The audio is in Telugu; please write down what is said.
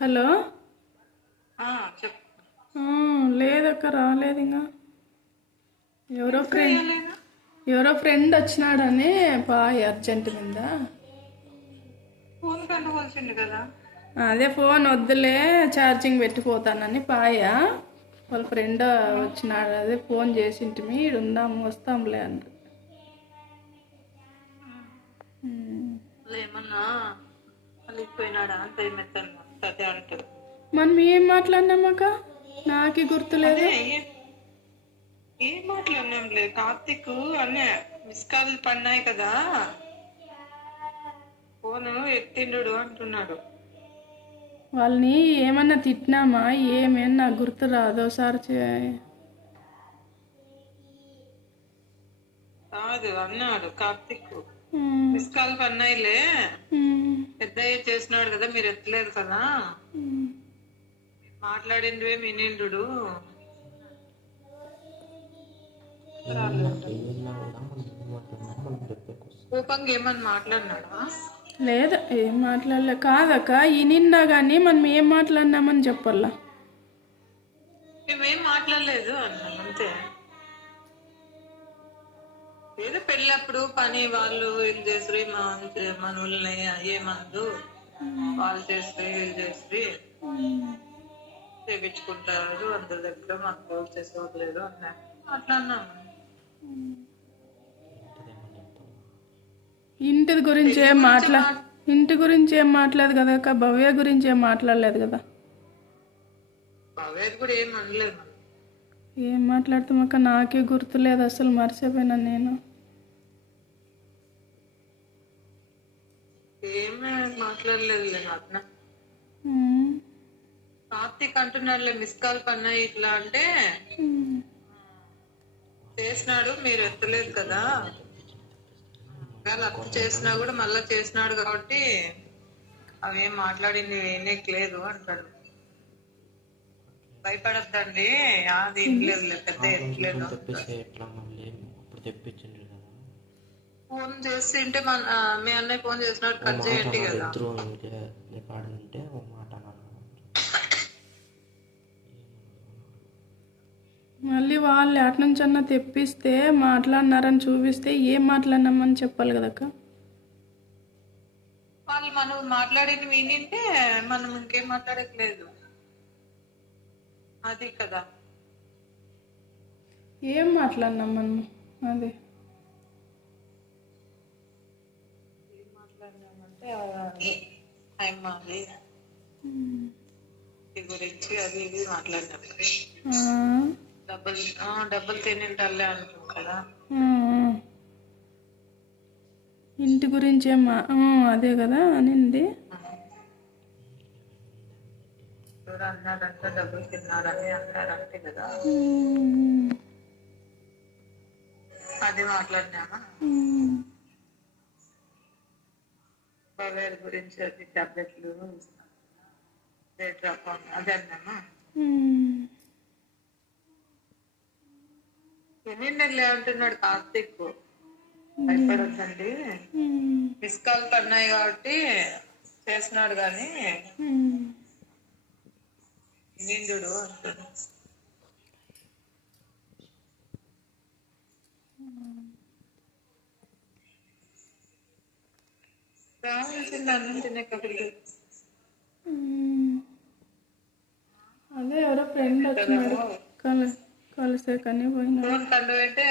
హలో. చెప్పు. లేదక్క, రాలేదు ఇంకా. ఎవరో ఎందుకు ఫ్రెండ్ వేయలేదా? ఎవరో ఫ్రెండ్ వచ్చినాడని పాయ్ అర్జెంట్ మీద. ఫోన్ కంటుకోవాల్సింది కదా. అదే ఫోన్ వద్దులే, ఛార్జింగ్ పెట్టిపోతానని పాయ. వాళ్ళ ఫ్రెండ్ వచ్చినాడు, అదే ఫోన్ చేసింటిమి, ఈడు ఉందాము వస్తాంలే అన్నారు. ఏమన్నా అలిగిపోయినాడా అని భయం ఎత్తాను. అదే అంటారు. మనం ఏం మాట్లాడినామక్క, నాకే గుర్తులేదు. అదే ఏం మాట్లాడినాంలే. కార్తీక్ అనే మిస్ కాల్ పడినాయి కదా, ఫోన్ ఎత్తిండు అంటున్నాడు. వాళ్ళని ఏమన్నా తిట్టినామా ఏమేమి నాకు గుర్తు రాదు. ఒకసారి కాదు అన్నాడు కార్తీక్, మిస్ కాల్ పడినాయిలే, పెద్ద చేసినాడు కదా, మీరు ఎత్తలేదు కదా, మాట్లాడిండు వినిండు. కోపంగా ఏమని మాట్లాడినాడా? లేదా, ఏం మాట్లాడలే. కాదక్క, ఇనిన్నా కానీ మనం ఏం మాట్లాడినామని చెప్పాలా. మేమేం మాట్లాడలేదు అన్నాను అంతే. ఏదో పెళ్ళప్పుడు పని వాళ్ళు వీళ్ళు చేసి మన వాళ్ళని ఏమందు వాళ్ళు చేసి వీళ్ళు చేసి చేపించుకుంటారు, అందరి దగ్గర మాకు రోజు చేసుకోవట్లేదు అన్నా. అట్లా అన్నాము. ఇంటి గురించి ఏం మాట్లాడదు కదా అక్క, భవ్య గురించి ఏం మాట్లాడలేదు కదా. భవ్య కూడా ఏం అనలేదు. ఏం మాట్లాడుతాం అక్క, నాకే గుర్తులేదు అసలు, మర్చిపోయినా నేను. ఏమే మాట్లాడలేదు అట్లా. కార్తీక్ అంటున్నాడులే, మిస్ కాల్ పన్నా ఇట్లా అంటే చేసినాడు, మీరు ఎత్తలేదు కదా, అప్పు చేసినా కూడా మళ్ళా చేసినాడు కాబట్టి అవేం మాట్లాడింది లేదు అంటాడు. భయపడద్దండి, అది ఏం లేదు, పెద్ద ఎట్లేదు. ఫోన్ చేసి ఉంటే మీ అన్నయ్య ఫోన్ చేసినాడు, కట్ చేయండి కదా. మళ్ళీ వాళ్ళు అటు నుంచి అన్నా తెప్పిస్తే మాట్లాడినారని చూపిస్తే ఏం మాట్లాడినామని చెప్పాలి కదక్క. వాళ్ళు మనం మాట్లాడింది వినింటే మనం ఇంకేం మాట్లాడట్లేదు, అది కదా. ఏం మాట్లాడినాం మనం, అదే ఏం మాట్లాడినామంటే అమ్మాది గురించి అది ఇది మాట్లాడినప్పుడు డబ్బులు తినింటాలే అంటాం కదా. ఇంటి గురించి అదే కదా అనింది. అన్నాడంటే డబ్బులు తిన్నాడని అన్నాడంటే కదా, అది మాట్లాడినామా. భవ్య గురించి అది టాబ్లెట్లు అది అన్నామా. ఎన్నిండలే అంటున్నాడు కార్తీక్, భయపడొద్దండి, మిస్ కాల్ పడినాయి కాబట్టి చేసినాడు కానీ నిండు అంటున్నాడు. రావాల్సింది అన్నం తినే కబుర్లు. అదే ఎవరో ఫ్రెండ్ వచ్చినాడు, కలిసే కానీ పోయినా. ఫోన్ కండు పెట్టే